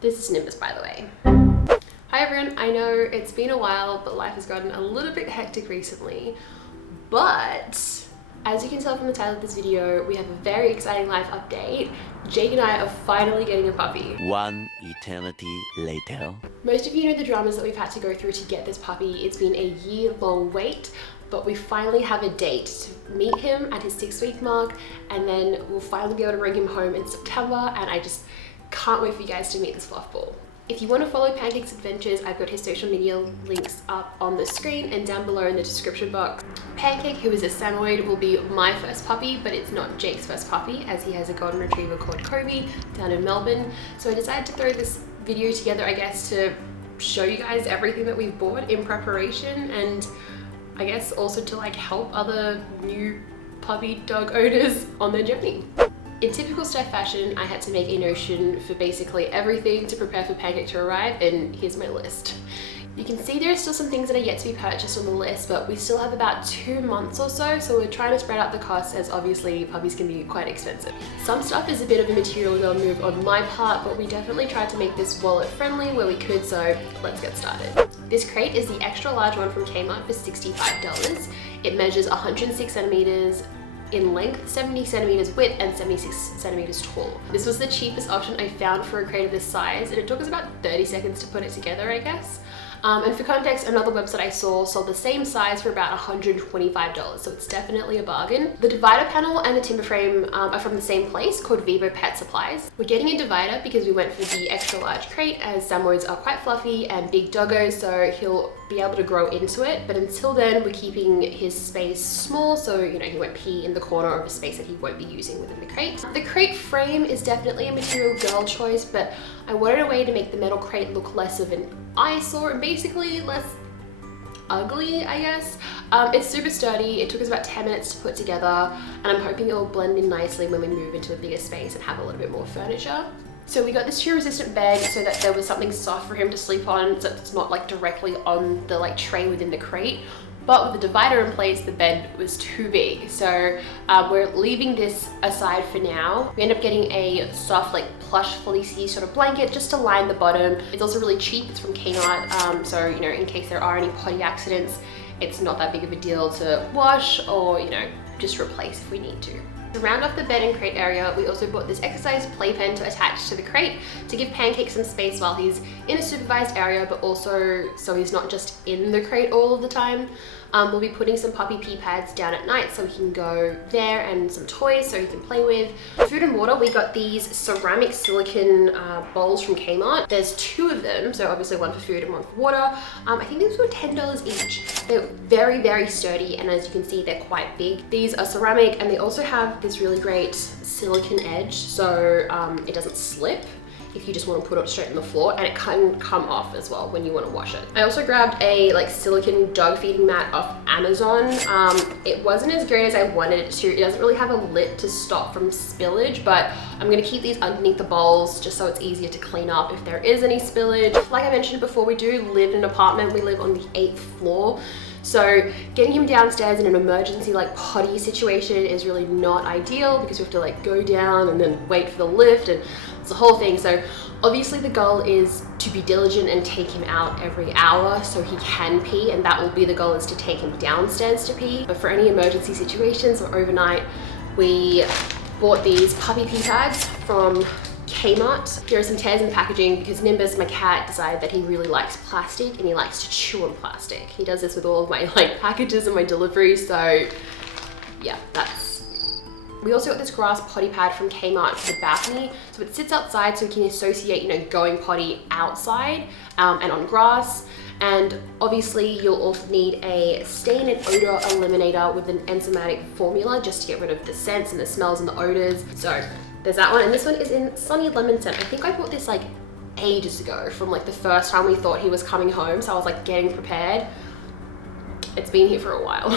This is Nimbus, by the way. Hi everyone, I know it's been a while, but life has gotten a little bit hectic recently. But as you can tell from the title of this video, we have a very exciting life update. Jake and I are finally getting a puppy. One eternity later. Most of you know the dramas that we've had to go through to get this puppy. It's been a year-long wait, but we finally have a date to meet him at his 6-week mark, and then we'll finally be able to bring him home in September, and I just can't wait for you guys to meet this fluff ball. If you want to follow Pancake's adventures, I've got his social media links up on the screen and down below in the description box. Pancake, who is a samoyed, will be my first puppy, but it's not Jake's first puppy, as he has a golden retriever called Kobe down in Melbourne. So I decided to throw this video together, I guess, to show you guys everything that we've bought in preparation, and I guess also to like help other new puppy dog owners on their journey. In typical Steph fashion, I had to make a notion for basically everything to prepare for Pancake to arrive, and here's my list. You can see there are still some things that are yet to be purchased on the list, but we still have about 2 months or so we're trying to spread out the costs, as obviously puppies can be quite expensive. Some stuff is a bit of a material girl move on my part, but we definitely tried to make this wallet friendly where we could, so let's get started. This crate is the extra large one from Kmart for $65. It measures 106 centimeters in length, 70 centimeters width, and 76 centimeters tall. This was the cheapest option I found for a crate of this size, and it took us about 30 seconds to put it together, I guess. And for context, another website I saw sold the same size for about $125, so it's definitely a bargain. The divider panel and the timber frame are from the same place, called Vivo Pet Supplies. We're getting a divider because we went for the extra large crate, as samoyeds are quite fluffy and big doggos, so he'll be able to grow into it. But until then, we're keeping his space small, so you know he won't pee in the corner of a space that he won't be using within the crate. The crate frame is definitely a material girl choice, but I wanted a way to make the metal crate look less of an eyesore and basically less ugly, I guess. It's super sturdy. It took us about 10 minutes to put together, and I'm hoping it'll blend in nicely when we move into a bigger space and have a little bit more furniture. So we got this chew resistant bed so that there was something soft for him to sleep on, so it's not like directly on the like tray within the crate. But with the divider in place, the bed was too big. So we're leaving this aside for now. We end up getting a soft, like plush, fleecy sort of blanket just to line the bottom. It's also really cheap. It's from Kmart. So, you know, in case there are any potty accidents, it's not that big of a deal to wash or, you know, just replace if we need to. To round off the bed and crate area, we also bought this exercise playpen to attach to the crate to give Pancake some space while he's in a supervised area, but also so he's not just in the crate all of the time. We'll be putting some puppy pee pads down at night so he can go there, and some toys so he can play with. Food and water, we got these ceramic silicone bowls from Kmart. There's 2 of them, so obviously one for food and one for water. I think these were $10 each. They're very, very sturdy, and as you can see, they're quite big. These are ceramic, and they also have this really great silicone edge, so it doesn't slip if you just want to put it straight on the floor, and it can come off as well when you want to wash it. I also grabbed a like silicone dog feeding mat off Amazon. It wasn't as great as I wanted it to. It doesn't really have a lid to stop from spillage, but I'm gonna keep these underneath the bowls just so it's easier to clean up if there is any spillage. Like I mentioned before, we do live in an apartment. We live on the 8th floor. So getting him downstairs in an emergency like potty situation is really not ideal, because we have to like go down and then wait for the lift, and it's the whole thing. So obviously the goal is to be diligent and take him out every hour so he can pee, and that will be the goal, is to take him downstairs to pee. But for any emergency situations or overnight, we bought these puppy pee pads from Kmart. There are some tears in the packaging because Nimbus, my cat, decided that he really likes plastic and he likes to chew on plastic. He does this with all of my like packages and my deliveries, so yeah, that's. We also got this grass potty pad from Kmart for the balcony, so it sits outside so we can associate, you know, going potty outside and on grass. And obviously you'll also need a stain and odor eliminator with an enzymatic formula just to get rid of the scents and the smells and the odors. So there's that one, and this one is in Sunny Lemon Scent. I think I bought this like ages ago, from like the first time we thought he was coming home, so I was like getting prepared. It's been here for a while.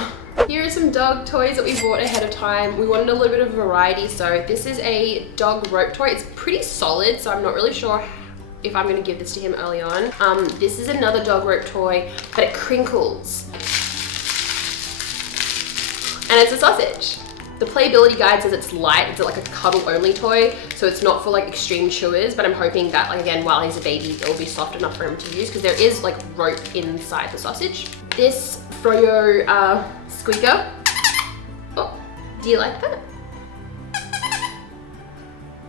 Here are some dog toys that we bought ahead of time. We wanted a little bit of variety, so this is a dog rope toy. It's pretty solid, so I'm not really sure if I'm gonna give this to him early on. This is another dog rope toy, but it crinkles. And it's a sausage. The playability guide says it's light, it's like a cuddle only toy, so it's not for like extreme chewers, but I'm hoping that, like, again, while he's a baby, it'll be soft enough for him to use, because there is like rope inside the sausage. This Froyo squeaker. Oh, do you like that?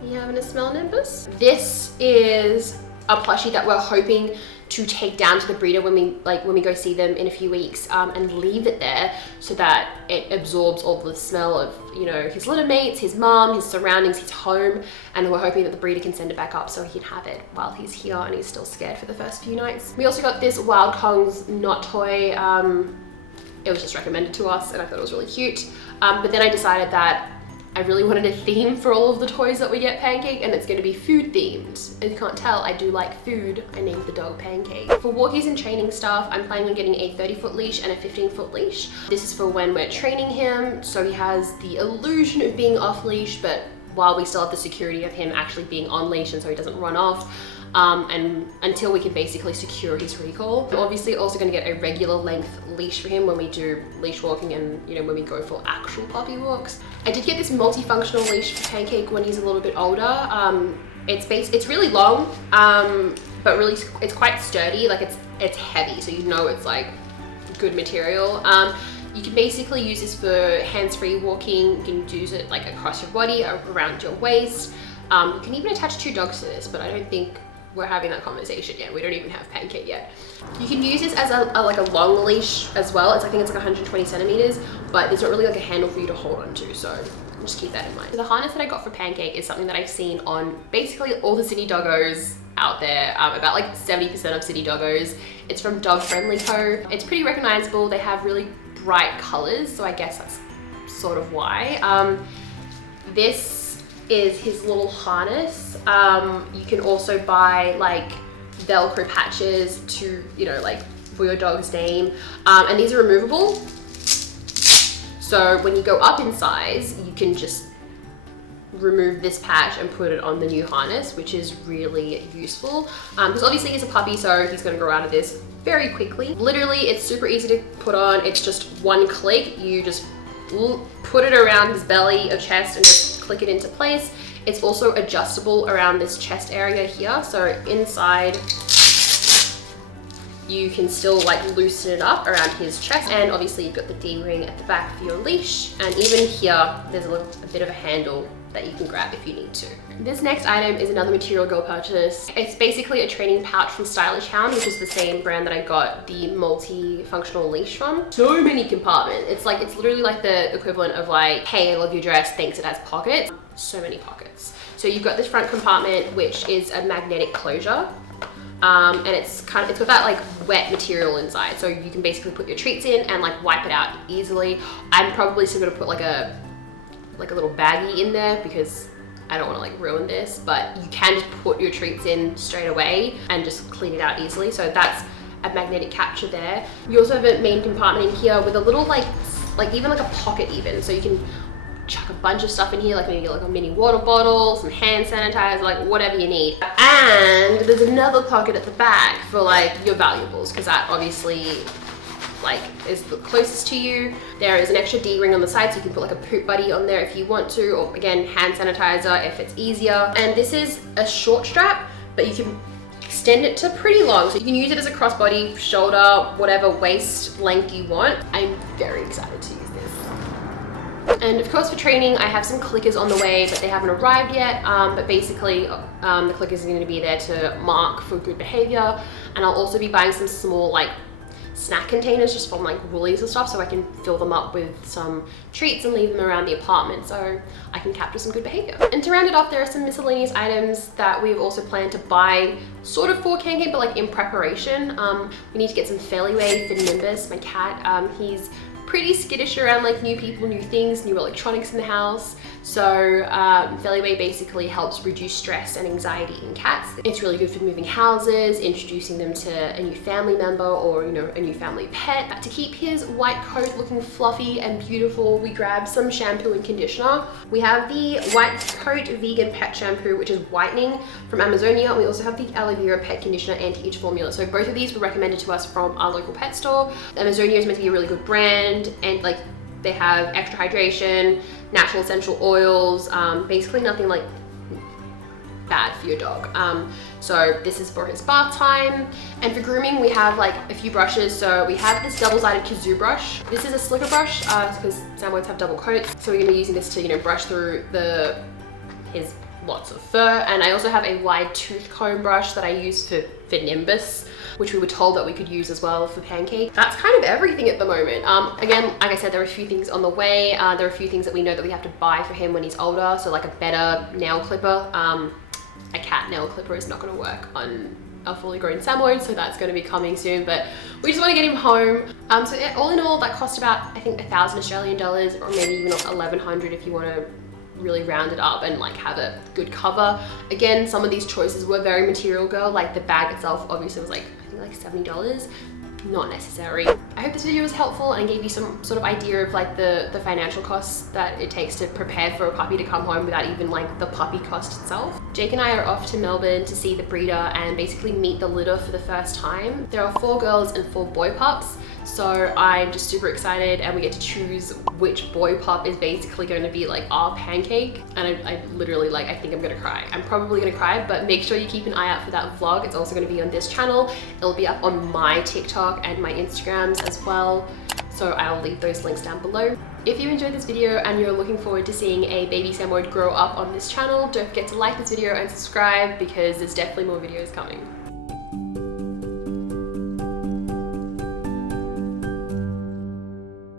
You having a smell, Nimbus? This is a plushie that we're hoping to take down to the breeder when we go see them in a few weeks, and leave it there so that it absorbs all the smell of, you know, his litter mates, his mom, his surroundings, his home, and we're hoping that the breeder can send it back up so he can have it while he's here and he's still scared for the first few nights. We also got this Wild Kong's knot toy. It was just recommended to us and I thought it was really cute, but then I decided that I really wanted a theme for all of the toys that we get Pancake, and it's going to be food themed. As you can't tell, I do like food. I named the dog Pancake. For walkies and training stuff, I'm planning on getting a 30-foot leash and a 15-foot leash. This is for when we're training him, so he has the illusion of being off leash, but while we still have the security of him actually being on leash and so he doesn't run off. And until we can basically secure his recall. We're obviously also going to get a regular length leash for him when we do leash walking and, you know, when we go for actual puppy walks. I did get this multifunctional leash for Pancake when he's a little bit older. It's really long, but really it's quite sturdy. Like it's heavy, so you know it's like good material. You can basically use this for hands-free walking. You can use it like across your body, around your waist. You can even attach 2 dogs to this, but I don't think we're having that conversation yet. We don't even have Pancake yet. You can use this as like a long leash as well. I think it's like 120 centimeters, but there's not really like a handle for you to hold onto, so just keep that in mind. So the harness that I got for Pancake is something that I've seen on basically all the city doggos out there, about like 70% of city doggos. It's from Dog Friendly Co. It's pretty recognizable. They have really bright colors, so I guess that's sort of why. This is his little harness. You can also buy like Velcro patches to, you know, like for your dog's name, and these are removable, so when you go up in size you can just remove this patch and put it on the new harness, which is really useful, because obviously he's a puppy, so he's going to grow out of this very quickly. Literally, it's super easy to put on. It's just one click. You just put it around his belly or chest and just click it into place. It's also adjustable around this chest area here, so inside you can still like loosen it up around his chest, and obviously you've got the D-ring at the back for your leash, and even here there's a bit of a handle that you can grab if you need to. This next item is another Material Girl purchase. It's basically a training pouch from Stylish Hound, which is the same brand that I got the multi-functional leash from. So many compartments. It's literally like the equivalent of like, hey, I love your dress, thanks, it has pockets. So many pockets. So you've got this front compartment, which is a magnetic closure. And it's got that like wet material inside. So you can basically put your treats in and like wipe it out easily. I'm probably still gonna put like a little baggie in there because I don't want to like ruin this, but you can just put your treats in straight away and just clean it out easily. So that's a magnetic capture there. You also have a main compartment in here with a little like even like a pocket even, so you can chuck a bunch of stuff in here, like maybe like a mini water bottle, some hand sanitizer, like whatever you need. And there's another pocket at the back for like your valuables, because that obviously like is the closest to you. There is an extra D-ring on the side, so you can put like a poop buddy on there if you want to, or again, hand sanitizer if it's easier. And this is a short strap, but you can extend it to pretty long. So you can use it as a crossbody, shoulder, whatever waist length you want. I'm very excited to use this. And of course for training, I have some clickers on the way, but they haven't arrived yet. But basically the clickers are going to be there to mark for good behavior. And I'll also be buying some small like snack containers just from like Woolies and stuff, so I can fill them up with some treats and leave them around the apartment so I can capture some good behavior. And to round it off, there are some miscellaneous items that we've also planned to buy sort of for Pancake, but like in preparation. We need to get some Fairleyway for Nimbus, my cat. He's pretty skittish around like new people, new things, new electronics in the house. So Fairleyway basically helps reduce stress and anxiety in cats. It's really good for moving houses, introducing them to a new family member or, you know, a new family pet. To keep his white coat looking fluffy and beautiful, we grabbed some shampoo and conditioner. We have the White Coat Vegan Pet Shampoo, which is whitening, from Amazonia. We also have the Aloe Vera Pet Conditioner Anti-Itch Formula. So both of these were recommended to us from our local pet store. Amazonia is meant to be a really good brand, and like They have extra hydration, natural essential oils, basically nothing like bad for your dog. So this is for his bath time. And for grooming, we have like a few brushes. So we have this double-sided kazoo brush. This is a slicker brush because samoyeds have double coats. So we're gonna be using this to, you know, brush through his lots of fur. And I also have a wide tooth comb brush that I use for Nimbus, which we were told that we could use as well for Pancake. That's kind of everything at the moment. Again, like I said, there are a few things on the way. There are a few things that we know that we have to buy for him when he's older. So like a better nail clipper. A cat nail clipper is not gonna work on a fully grown samoyed, so that's gonna be coming soon, but we just wanna get him home. So all in all, that cost about, I think, 1,000 Australian dollars, or maybe even 1,100 if you wanna really round it up and like have a good cover. Again, some of these choices were very material girl, like the bag itself obviously was like, I think like $70. Not necessary. I hope this video was helpful and gave you some sort of idea of like the financial costs that it takes to prepare for a puppy to come home without even like the puppy cost itself. Jake and I are off to Melbourne to see the breeder and basically meet the litter for the first time. There are 4 girls and 4 boy pups. So I'm just super excited, and we get to choose which boy pup is basically going to be like our Pancake. And I literally, like, I think I'm gonna cry. I'm probably gonna cry, but make sure you keep an eye out for that vlog. It's also gonna be on this channel. It'll be up on my TikTok and my Instagrams as well. So I'll leave those links down below. If you enjoyed this video and you're looking forward to seeing a baby samoyed grow up on this channel, don't forget to like this video and subscribe because there's definitely more videos coming.